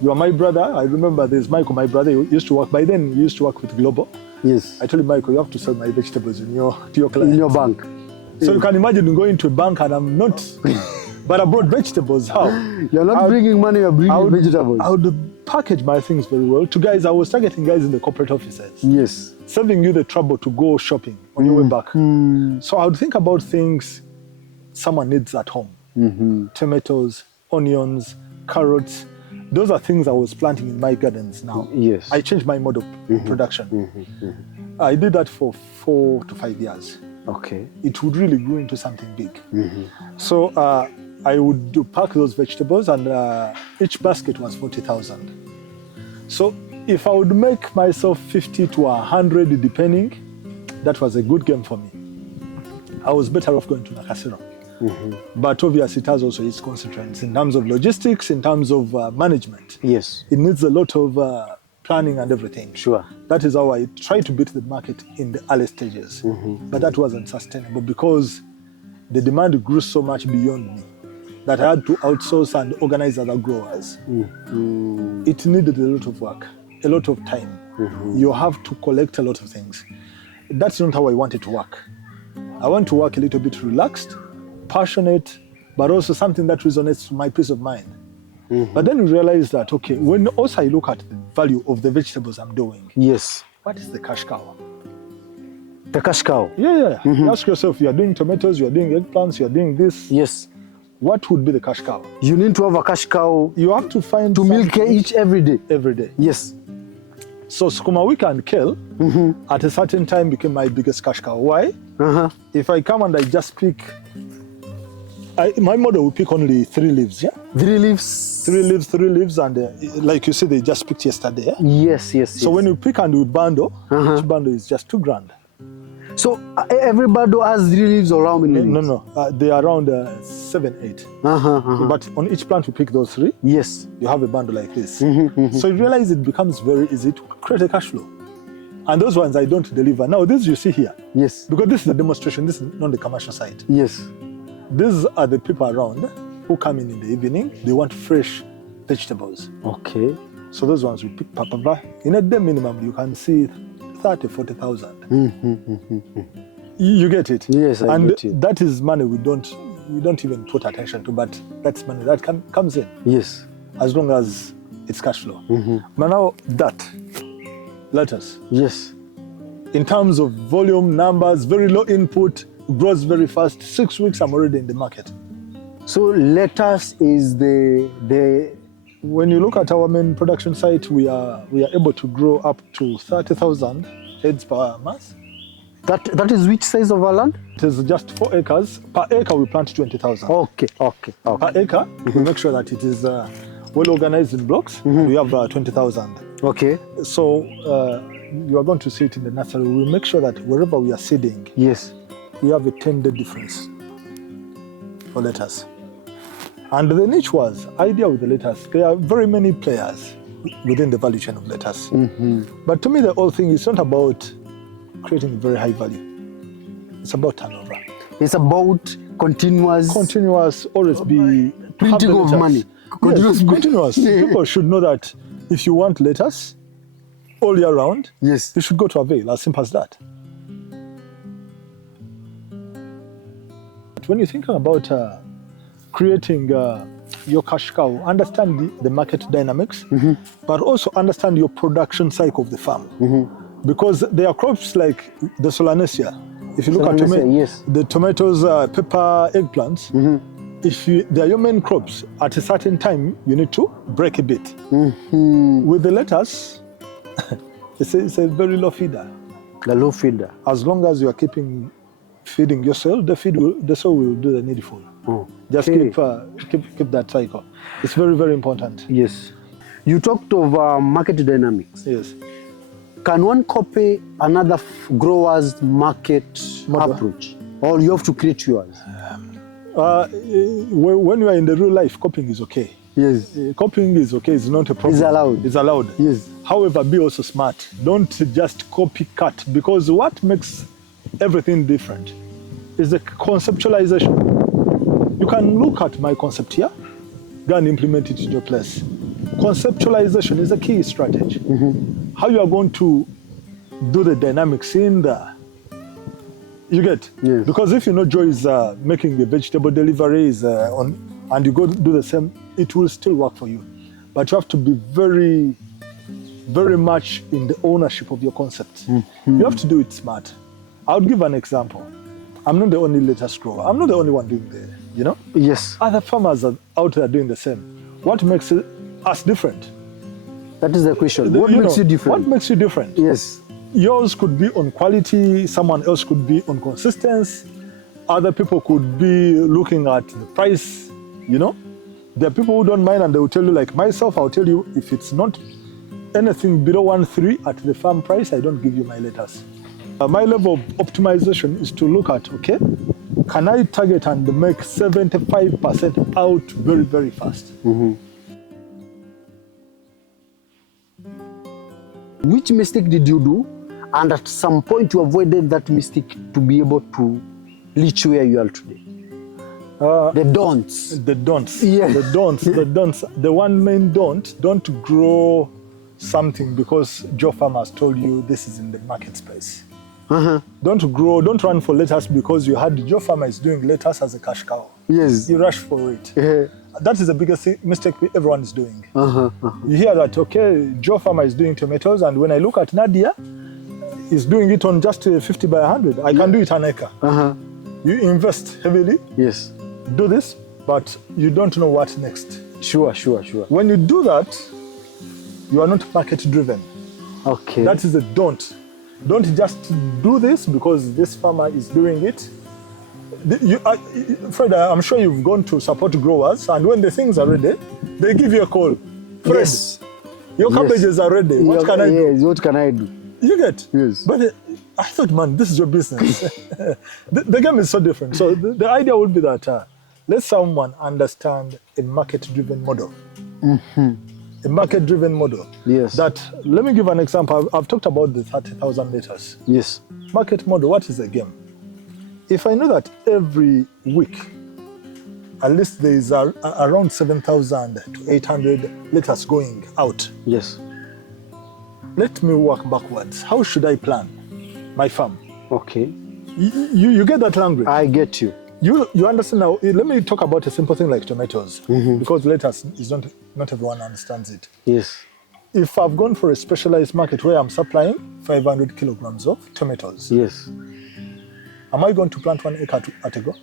You are my brother. I remember there's Michael, my brother. He used to work, by then he used to work with Global. Yes. I told him, Michael, you have to sell my vegetables to your clients. In your bank. So you can imagine going to a bank and I'm not, but I brought vegetables. How? You're not bringing money, you're bringing vegetables. I would package my things very well. To guys, I was targeting guys in the corporate offices. Yes. Saving you the trouble to go shopping on your way back. So I would think about things someone needs at home. Tomatoes, onions, carrots. Those are things I was planting in my gardens now. Yes. I changed my mode of production. I did that for 4 to 5 years. Okay. It would really grow into something big. So I would pack those vegetables and each basket was 40,000. So if I would make myself 50 to 100 depending, that was a good game for me. I was better off going to Nakasero. But obviously it has also its constraints in terms of logistics, in terms of management. Yes. It needs a lot of planning and everything. Sure. That is how I tried to beat the market in the early stages. But that wasn't sustainable because the demand grew so much beyond me that I had to outsource and organize other growers. It needed a lot of work. a lot of time. You have to collect a lot of things. That's not how I want it to work. I want to work a little bit relaxed, passionate, but also something that resonates to my peace of mind. But then you realize that, okay, when also I look at the value of the vegetables I'm doing, Yes. what is the cash cow? The cash cow. Yeah. You ask yourself, you are doing tomatoes, you are doing eggplants, you are doing this. Yes. What would be the cash cow? You need to have a cash cow You have to find to milk something each every day. every day. Yes. So sukuma wiki and kale at a certain time became my biggest cash cow. Why? If I come and I just pick, my mother will pick only 3 leaves, yeah? 3 leaves. 3 leaves, and like you said, they just picked yesterday. Yeah? Yes. So when you pick and you bundle, each bundle is just $2,000. So every bundle has 3 leaves or how many leaves? No. They are around 7, 8. But on each plant you pick those 3. Yes. You have a bundle like this. So you realize it becomes very easy to create a cash flow. And those ones I don't deliver. Now this you see here, Yes. because this is a demonstration, this is not the commercial side. Yes. These are the people around who come in the evening, they want fresh vegetables. Okay. So those ones we pick papava. In a day minimum, you can see 30, 40,000. You get it? Yes, I and get it. that is money we don't even put attention to, but that's money that comes in Yes. as long as it's cash flow. But now that lettuce, Yes. in terms of volume, numbers, very low input, grows very fast. 6 weeks, I'm already in the market. So lettuce is the When you look at our main production site, we are able to grow up to 30,000 heads per month. that is which size of a land? It is just 4 acres. Per acre, we plant 20,000. Okay. Per acre, we make sure that it is well organized in blocks. We have 20,000. Okay. So you are going to see it in the nursery. We make sure that wherever we are seeding, Yes. we have a 10-day difference for lettuce. And the niche was idea with the lettuce. There are very many players within the value chain of lettuce. But to me, the whole thing is not about creating very high value. It's about turnover. It's about continuous Always be printing have the of lettuce. money. Yes, continuous. People should know that if you want lettuce all year round, Yes. you should go to Avail, as simple as that. But when you're thinking about creating your cash cow, understand the market dynamics, but also understand your production cycle of the farm. Because there are crops like the Solanaceae. If you look at yes. the tomatoes, pepper, eggplants, if they are your main crops, at a certain time, you need to break a bit. With the lettuce, it's a very low feeder. The low feeder. As long as you are feeding your soil, the soil will do the needful. Just keep that cycle. It's very, very important. Yes. You talked of market dynamics. Yes. Can one copy another grower's market Model. approach? Or you have to create yours? When you are in the real life, copying is okay. Yes. Copying is okay, it's not a problem. It's allowed. It's allowed. Yes. However, be also smart. Don't just copycat, because what makes everything different is the conceptualization. You can look at my concept here, go and implement it in your place. Conceptualization is a key strategy. How you are going to do the dynamics in there. You get? Yes. Because if you know Joe is making the vegetable deliveries and you go do the same, it will still work for you. But you have to be very, very much in the ownership of your concept. You have to do it smart. I'll give an example. I'm not the only lettuce grower. I'm not the only one doing Yes. Other farmers are out there doing the same. What makes us different? That is the question. What makes you different? What makes you different? Yes. Yours could be on quality, someone else could be on consistency, other people could be looking at the price, There are people who don't mind and they will tell you, like myself, I'll tell you, if it's not anything below 1.3 at the farm price, I don't give you my lettuce. My level of optimization is to look at, okay, can I target and make 75% out very, very fast? Which mistake did you do? And at some point you avoided that mistake to be able to reach where you are today? The don'ts. The don'ts. Yes. The don'ts. The one main don't grow something because Joe Farmer has told you this is in the market space. Uh-huh. Don't run for lettuce because you heard Joe Farmer is doing lettuce as a cash cow. Yes. You rush for it. That is the biggest mistake everyone is doing. Uh-huh. You hear that, okay, Joe Farmer is doing tomatoes, and when I look at Nadia, he's doing it on just 50 by 100. I can do it an acre. Uh-huh. You invest heavily, Yes. do this, but you don't know what next. Sure. When you do that, you are not market driven. Okay. That is the don't. Don't just do this because this farmer is doing it. Fred, I'm sure you've gone to support growers, and when the things are ready, they give you a call. Fred, Yes. your cabbages are ready. What can I do? Yes, what can I do? You get? Yes. But I thought, man, this is your business. the game is so different. So the idea would be that let someone understand a market-driven model. Mm-hmm. A market-driven model. Yes. That, let me give an example. I've talked about the 30,000 liters. Yes. Market model, what is the game? If I know that every week, at least there is around 7,000 to 800 liters going out. Yes. Let me work backwards. How should I plan my farm? Okay. You get that language? I get you. You understand now. Let me talk about a simple thing like tomatoes, because lettuce is not everyone understands it. Yes. If I've gone for a specialized market where I'm supplying 500 kilograms of tomatoes, Yes. am I going to plant 1 acre at a go?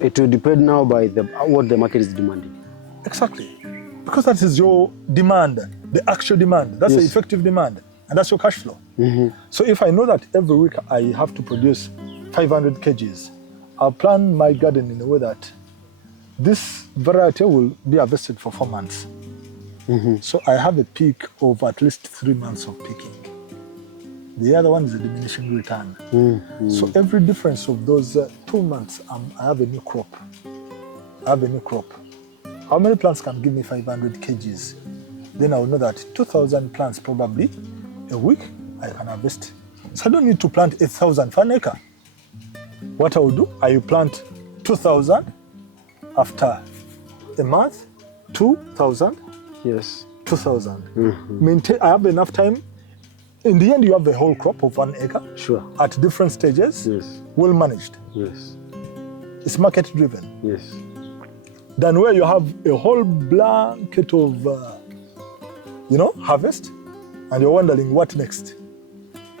It will depend now by what the market is demanding. Exactly. Because that is your demand, the actual demand. That's the Yes. effective demand, and that's your cash flow. So if I know that every week I have to produce 500 kgs, I'll plan my garden in a way that this variety will be harvested for 4 months. So I have a peak of at least 3 months of picking. The other one is a diminishing return. So every difference of those 2 months, I have a new crop. How many plants can give me 500 kgs? Then I will know that 2,000 plants probably a week I can harvest. So I don't need to plant 8,000 for an acre. What I will do, I will plant 2,000 after a month, 2,000, Yes. 2,000. Maintain. I have enough time. In the end, you have a whole crop of 1 acre. Sure. At different stages. Yes. Well managed. Yes. It's market driven. Yes. Than where you have a whole blanket of, harvest, and you're wondering what next.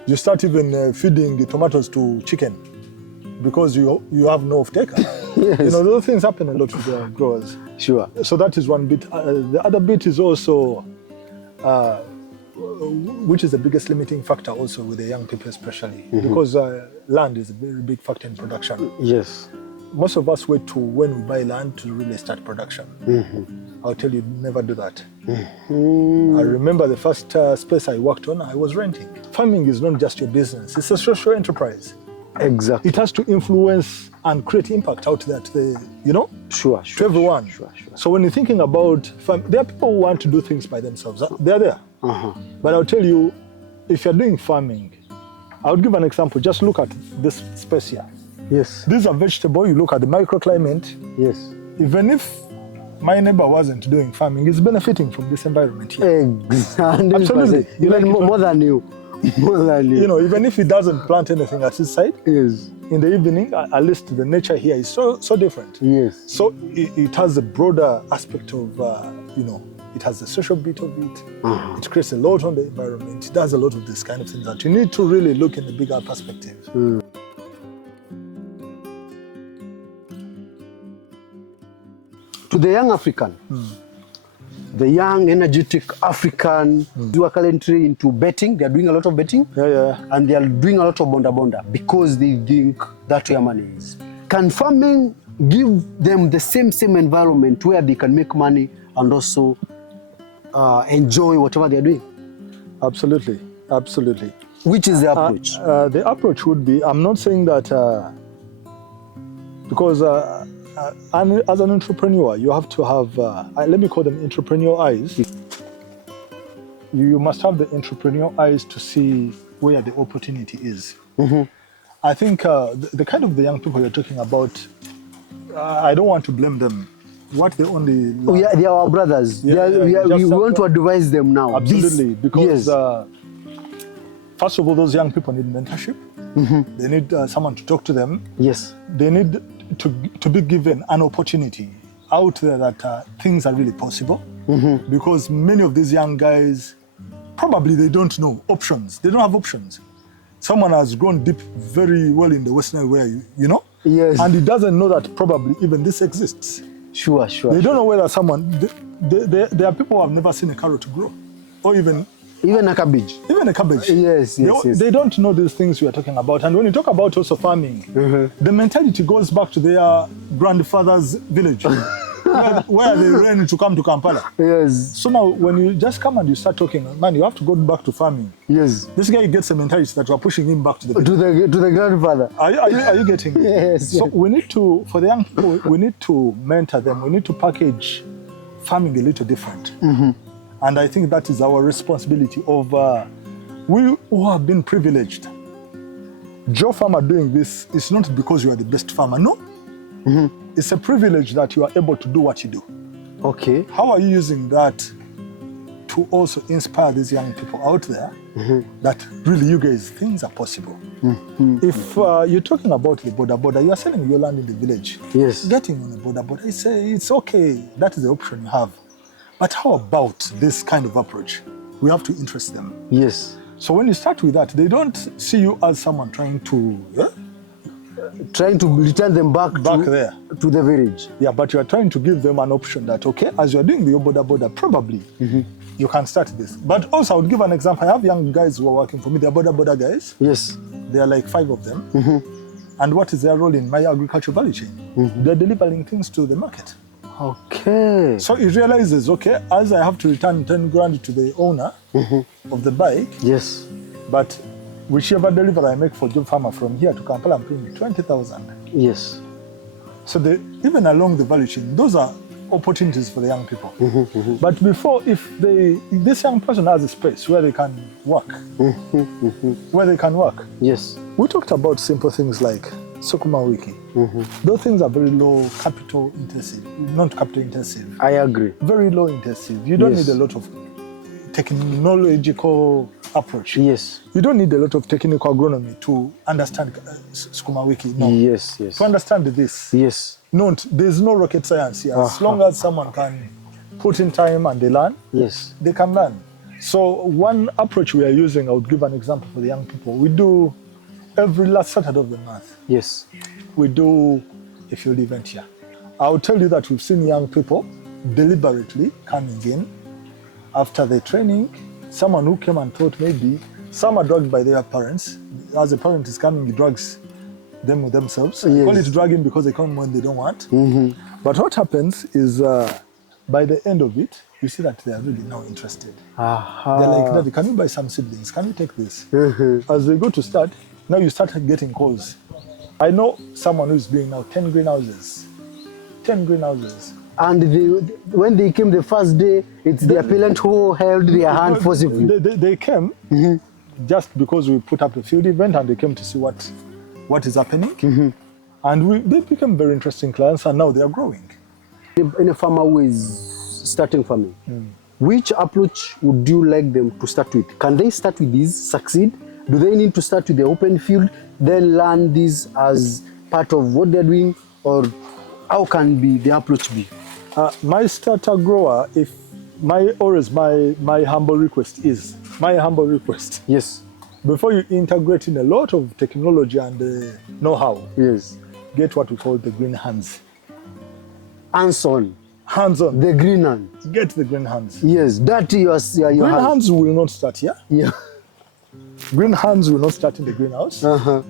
You start even feeding tomatoes to chicken because you have no off-taker. Yes. Those things happen a lot with growers. Sure. So that is one bit. The other bit is also, which is the biggest limiting factor also with the young people especially, because land is a very big factor in production. Yes. Most of us wait to when we buy land to really start production. I'll tell you, never do that. I remember the first space I worked on, I was renting. Farming is not just your business, it's a social enterprise. Exactly. It has to influence and create impact out there Sure. to everyone. Sure. So when you're thinking about farm, there are people who want to do things by themselves. They're there. But I'll tell you, if you're doing farming, I would give an example. Just look at this space here. Yes. This is a vegetable. You look at the microclimate. Yes. Even if my neighbor wasn't doing farming, he's benefiting from this environment here. Exactly. Absolutely. You like Even more than you. More than you. Even if he doesn't plant anything at his side, Yes. in the evening, at least the nature here is so different. Yes. So it has a broader aspect of, it has the social bit of it. It creates a lot on the environment. It does a lot of this kind of things that you need to really look in the bigger perspective. To the young African, the young, energetic African who are currently into betting, they are doing a lot of betting. Yeah. And they are doing a lot of bonda because they think that's where money is. Can farming give them the same environment where they can make money and also enjoy whatever they're doing? Absolutely. Which is the approach? The approach would be, I'm not saying that, because as an entrepreneur, you have to have, let me call them entrepreneur eyes. You must have the entrepreneur eyes to see where the opportunity is. I think the kind of the young people you're talking about, I don't want to blame them what they only Oh, yeah, they are our brothers. Yeah, We want to advise them now. Absolutely, because yes. First of all, those young people need mentorship. They need someone to talk to them. Yes. They need to be given an opportunity out there that things are really possible. Because many of these young guys, probably they don't know options. They don't have options. Someone has grown deep very well in the Western world, you know? Yes. And he doesn't know that probably even this exists. Sure. They don't know whether someone, there are people who have never seen a carrot grow, or even a cabbage. Even a cabbage. Yes. They don't know these things we are talking about. And when you talk about also farming, the mentality goes back to their grandfather's village, where they ran to come to Kampala. Yes. So now when you just come and you start talking, man, you have to go back to farming. Yes. This guy gets a mentality that we're pushing him back to the to the grandfather. Are you getting it? Yes. So we need to, for the young people, we need to mentor them. We need to package farming a little different. And I think that is our responsibility of we who have been privileged. Joe Farmer doing this is not because you are the best farmer, no. It's a privilege that you are able to do what you do. Okay. How are you using that to also inspire these young people out there that really, you guys, things are possible? If you're talking about the border, you are selling your land in the village. Yes. Getting on a border, it's okay. That is the option you have. But how about this kind of approach? We have to interest them. Yes. So when you start with that, they don't see you as someone trying to return them back there to the village. Yeah, but you are trying to give them an option that, okay, as you're doing the border, probably you can start this. But also, I would give an example. I have young guys who are working for me. They're border guys. Yes. There are like 5 of them. And what is their role in my agricultural value chain? They're delivering things to the market. Okay. So he realizes, okay, as I have to return 10 grand to the owner of the bike. Yes. But whichever delivery I make for Joe Farmer from here to Kampala, I'm paying 20,000. Yes. So even along the value chain, those are opportunities for the young people. But before, if this young person has a space where they can work, Yes. We talked about simple things like Sukuma Wiki. Those things are very low capital intensive, not capital intensive. I agree. Very low intensive. You don't need a lot of technological approach. Yes. You don't need a lot of technical agronomy to understand Sukuma Wiki. No. Yes. To understand this. Yes. No, there's no rocket science here. As long as someone can put in time and they learn, yes, they can learn. So one approach we are using, I would give an example for the young people. We do every last Saturday of the month. Yes. We do a field event here. I'll tell you that we've seen young people deliberately coming in after the training. Someone who came and thought maybe some are drugged by their parents. As a parent is coming, he drugs them with themselves. Yes. I call it drugging because they come when they don't want. But what happens is by the end of it, you see that they are really now interested. They're like, Daddy, can you buy some seedlings? Can you take this? As they go to start, now you start getting calls. I know someone who's doing now 10 greenhouses. 10 greenhouses. And when they came the first day, it's the appellant who held their hand forcibly. They came just because we put up a field event and they came to see what is happening. And they became very interesting clients and now they are growing. In a farmer who is starting farming, which approach would you like them to start with? Can they start with these, succeed? Do they need to start with the open field, then learn this as part of what they're doing? Or how can the approach be? My starter grower, my humble request, yes, before you integrate in a lot of technology and know-how, yes, get what we call the green hands. Hands-on. Hands-on. The green hands. Get the green hands. Yes, that your green hands will not start here. Yeah. Green hands will not start in the greenhouse.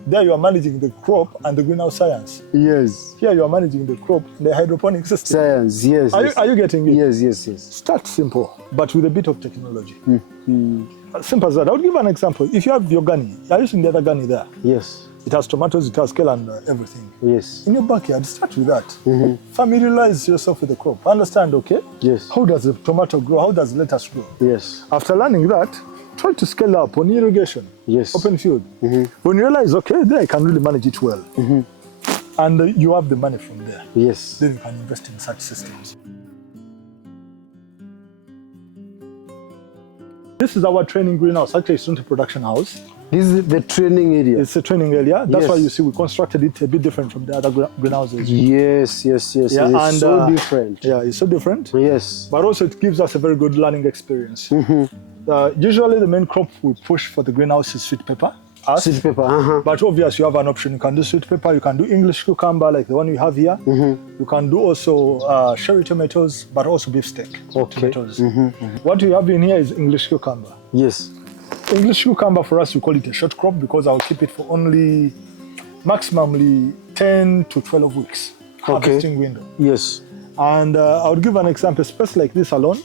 There you are managing the crop and the greenhouse science. Yes. Here you are managing the crop, the hydroponic system. Science, yes. Are you getting it? Yes. Start simple, but with a bit of technology. Simple as that. I would give an example. If you have your gunny, you're using the other gunny there. Yes. It has tomatoes, it has kale and everything. Yes. In your backyard, start with that. Familiarize yourself with the crop. Understand, okay? Yes. How does the tomato grow? How does the lettuce grow? Yes. After learning that, try to scale up on irrigation. Yes. Open field. When you realize, okay, there I can really manage it well. And you have the money from there. Yes. Then you can invest in such systems. This is our training greenhouse. Actually, it's not a production house. This is the training area. It's a training area. That's Yes. why you see we constructed it a bit different from the other greenhouses. Yes. Yeah, It's and, so different. Yeah, it's so different. Yes. But also it gives us a very good learning experience. Usually the main crop we push for the greenhouse is sweet pepper. Sweet pepper. But obviously you have an option. You can do sweet pepper, you can do English cucumber like the one we have here. You can do also cherry tomatoes, but also beefsteak tomatoes. What we have in here is English cucumber. Yes. English cucumber for us, we call it a short crop because I'll keep it for only maximally 10 to 12 weeks harvesting window. Yes. And I would give an example, space like this alone,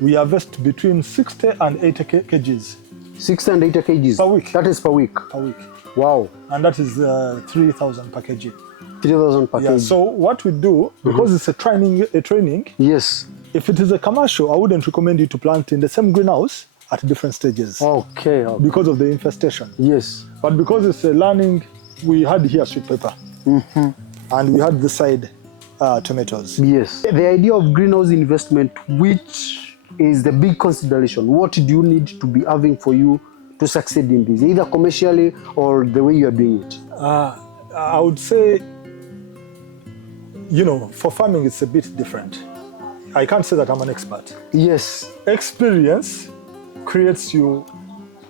we harvest between 60 and 80 kgs 6 and 8 kgs per week. That is per week. Per week. Wow. And that is 3,000 per kg. 3,000 per Yeah, kg. so what we do, because it's a training, Yes. if it is a commercial, I wouldn't recommend you to plant in the same greenhouse at different stages Okay. because of the infestation. Yes. But because it's a learning, we had here sweet pepper and we had the side tomatoes. Yes. The idea of greenhouse investment, which is the big consideration. What do you need to be having for you to succeed in this, either commercially or the way you are doing it? I would say, for farming, it's a bit different. I can't say that I'm an expert. Yes. Experience creates you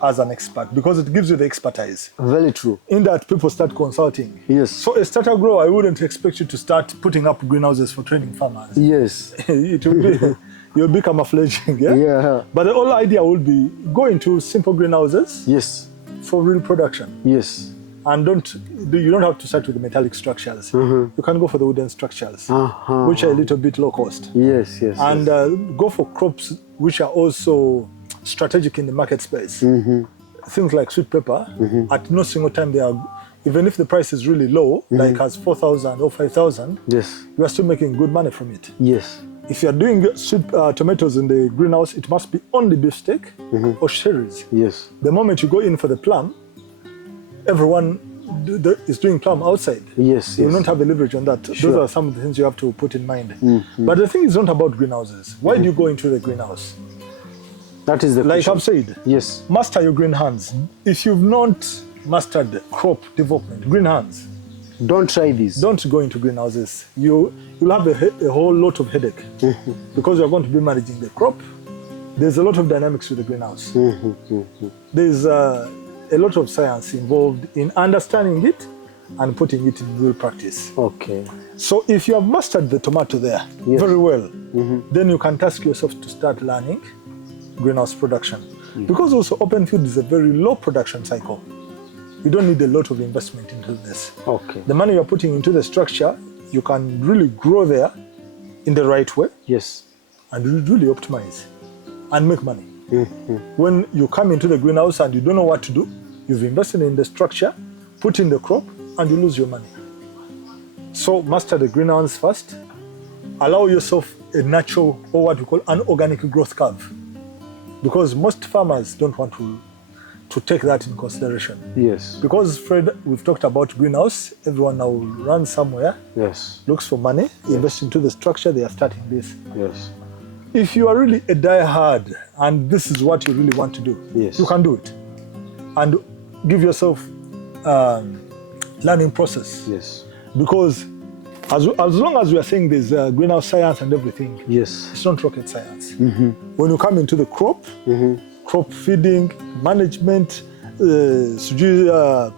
as an expert because it gives you the expertise. Very true. In that, people start consulting. Yes. So a starter grower, I wouldn't expect you to start putting up greenhouses for training farmers. Yes. It will be, you'll be camouflaging, yeah? Yeah. But the whole idea would be go into simple greenhouses Yes. for real production. Yes. And you don't have to start with the metallic structures. You can go for the wooden structures, which are a little bit low cost. Yes. And go for crops which are also strategic in the market space. Things like sweet pepper, at no single time they are, even if the price is really low, like as 4,000 or 5,000, Yes. you are still making good money from it. Yes. If you are doing sweet tomatoes in the greenhouse, it must be only beefsteak or cherries. Yes. The moment you go in for the plum, everyone is doing plum outside. Yes. You don't have a leverage on that. Sure. Those are some of the things you have to put in mind. But the thing is not about greenhouses. Why do you go into the greenhouse? That is the Like question. I've said, Yes. master your green hands. If you've not mastered crop development, green hands, Don't try this. don't go into greenhouses. You'll have a whole lot of headache because you're going to be managing the crop. There's a lot of dynamics with the greenhouse. There's a lot of science involved in understanding it and putting it in real practice. Okay. So if you have mastered the tomato there very well, then you can task yourself to start learning greenhouse production. Because also open field is a very low production cycle. You don't need a lot of investment into this. Okay. The money you're putting into the structure, you can really grow there in the right way Yes. and really optimize and make money. When you come into the greenhouse and you don't know what to do, you've invested in the structure, put in the crop, and you lose your money. So master the greenhouse first. Allow yourself a natural, or what we call an organic growth curve. Because most farmers don't want to take that in consideration. Yes. Because, Fred, we've talked about greenhouse. Everyone now runs somewhere, Yes. looks for money, invest into the structure, they are starting this. Yes. If you are really a die-hard and this is what you really want to do, Yes. you can do it. And give yourself learning process. Yes. Because as long as we are saying there's greenhouse science and everything, Yes. it's not rocket science. When you come into the crop, crop feeding, management,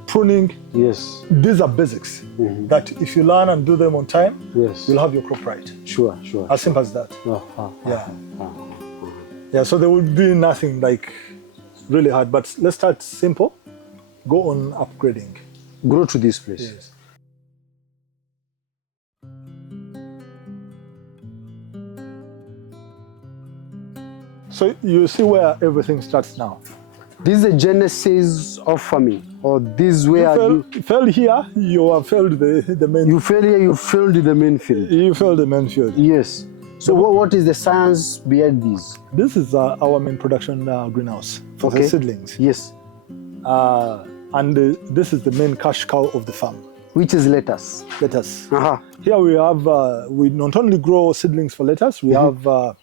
pruning, Yes. these are basics that if you learn and do them on time, Yes. you'll have your crop right. Sure. Sure. As simple as that. Uh-huh. Yeah. Yeah, so there would be nothing like really hard, but let's start simple. Go on upgrading. Grow to this place. Yes. So you see where everything starts now. This is the genesis of farming, or this where You fell here, you have failed the main. you fail here, you failed the main field. You failed the main field. Yes. So what is the science behind this? This is our main production greenhouse for the seedlings. Yes. And this is the main cash cow of the farm. Which is lettuce. lettuce. Uh-huh. Here we have, we not only grow seedlings for lettuce, we have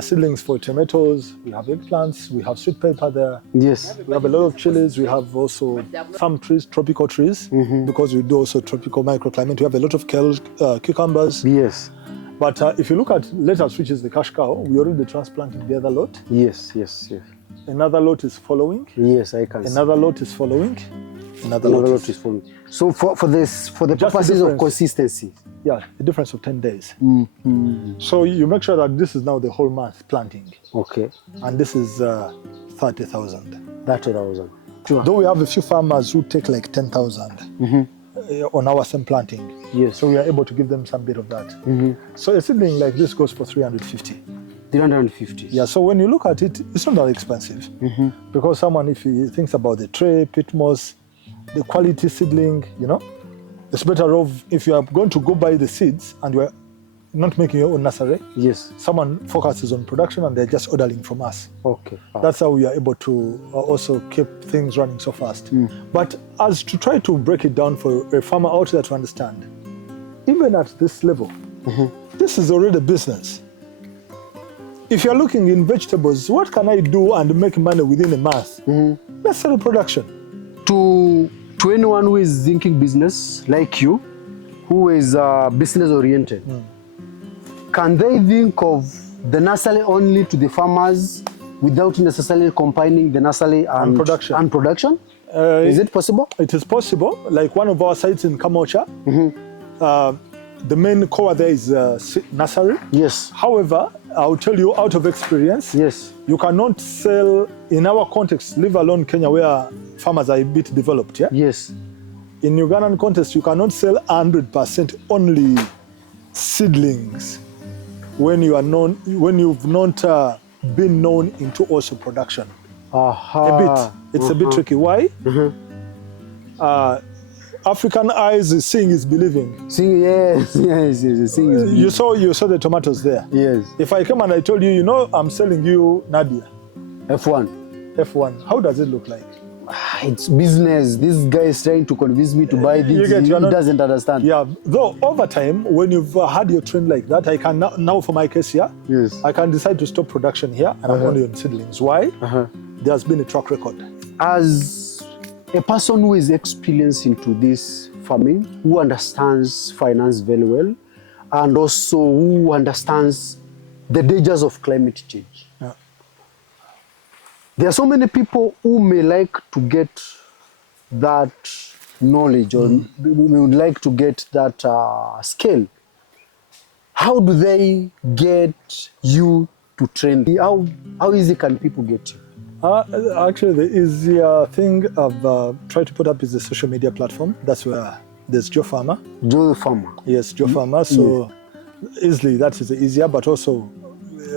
seedlings for tomatoes, we have eggplants, we have sweet pepper there. Yes. We have a lot of chilies. We have also some trees, tropical trees, because we do also tropical microclimate. We have a lot of kale, cucumbers. Yes. But if you look at lettuce, which is the cash cow, we already transplanted the other lot. Yes, yes, yes. Another lot is following. Yes, I can see. Another lot is following. Another Another lot lot is for me. So for the Just the purposes of difference. consistency. Yeah, a difference of 10 days. So you make sure that this is now the whole month planting. Okay. And this is 30,000. 30,000. Sure. Though we have a few farmers who take like 10,000 on our same planting. Yes. So we are able to give them some bit of that. So a seedling like this goes for 350. 350. Yeah, so when you look at it, it's not that expensive. Because someone, if he thinks about the tray, pit moss, the quality seedling, you know, it's better off if you are going to go buy the seeds and you are not making your own nursery. Yes. Someone focuses on production and they're just ordering from us. Okay. That's how we are able to also keep things running so fast. But as to try to break it down for a farmer out there to understand, even at this level, this is already a business. If you're looking in vegetables, what can I do and make money within a month? Let's sell production. To anyone who is thinking business like you, who is business oriented, can they think of the nursery only to the farmers without necessarily combining the nursery and production? Is it possible? It is possible. Like one of our sites in Kamocha, the main core there is nursery. Yes. However, I'll tell you out of experience, Yes. you cannot sell in our context, leave alone Kenya where farmers are a bit developed. Yeah? Yes. In Ugandan context, you cannot sell 100% only seedlings when you are known, when you've not been known into also production. A bit. It's a bit tricky. Why? African eyes is seeing is believing. Seeing, yes, yes, yes. Seeing is You saw the tomatoes there. yes. If I come and I told you, you know, I'm selling you Nadia, F1. F1, how does it look like? It's business. This guy is trying to convince me to buy You this. get, He you're not- doesn't understand. Yeah, though over time, when you've had your trend like that, I can now for my case here, Yes. I can decide to stop production here and I'm only on seedlings. Why? There's been a track record. As a person who is experienced into this farming, who understands finance very well, and also who understands the dangers of climate change. Yeah. There are so many people who may like to get that knowledge or would like to get that skill. How do they get you to train? How easy can people get you? Actually, the easier thing I've tried to put up is the social media platform. That's where there's Joe Farmer. Joe Farmer. Yes, Joe Farmer. So easily that is the easier, but also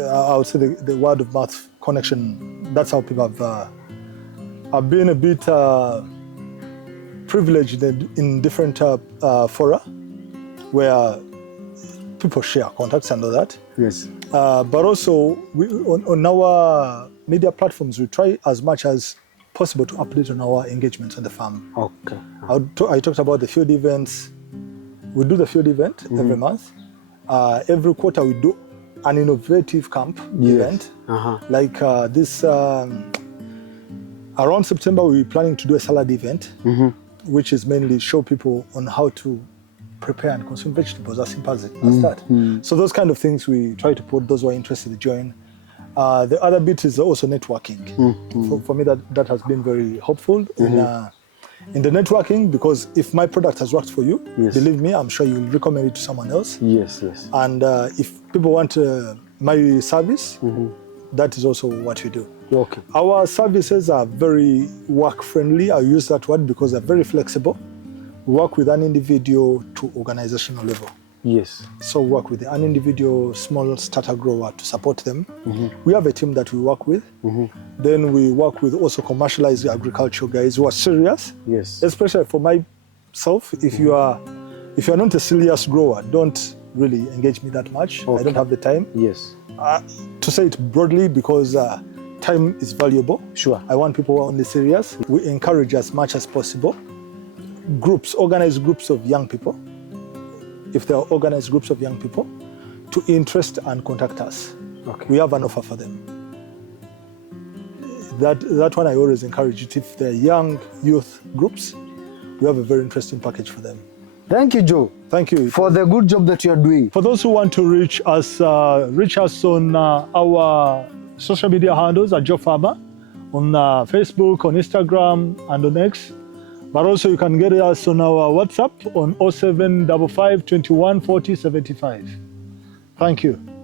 I would say the word of mouth connection. That's how people have been a bit privileged in different fora where people share contacts and all that. Yes. But also on our media platforms, we try as much as possible to update on our engagements on the farm. Okay. I talked about the field events. We do the field event every month. Every quarter we do an innovative camp event. Like this, around September we're planning to do a salad event, which is mainly show people on how to prepare and consume vegetables, as simple as that. So those kind of things we try to put, those who are interested to join. The other bit is also networking. For me, that has been very helpful in the networking, because if my product has worked for you, believe me, I'm sure you will recommend it to someone else. Yes, yes. And if people want my service, that is also what we do. Okay. Our services are very work-friendly. I use that word because they're very flexible. We work with an individual to organizational level. Yes. So we work with an individual small starter grower to support them. We have a team that we work with. Then we work with also commercialized agriculture guys who are serious. Yes. Especially for myself, if you are not a serious grower, don't really engage me that much. I don't have the time. Yes. To say it broadly, because time is valuable. Sure. I want people who are only serious. We encourage as much as possible. groups, organized groups of young people, if there are organized groups of young people, to interest and contact us. Okay. We have an offer for them. That one I always encourage it. If they're young youth groups, we have a very interesting package for them. Thank you, Joe. Thank you. For the good job that you're doing. For those who want to reach us on our social media handles at Joe Farmer, on Facebook, on Instagram, and on X. But also you can get us on our WhatsApp on 0755 21 40 75. Thank you.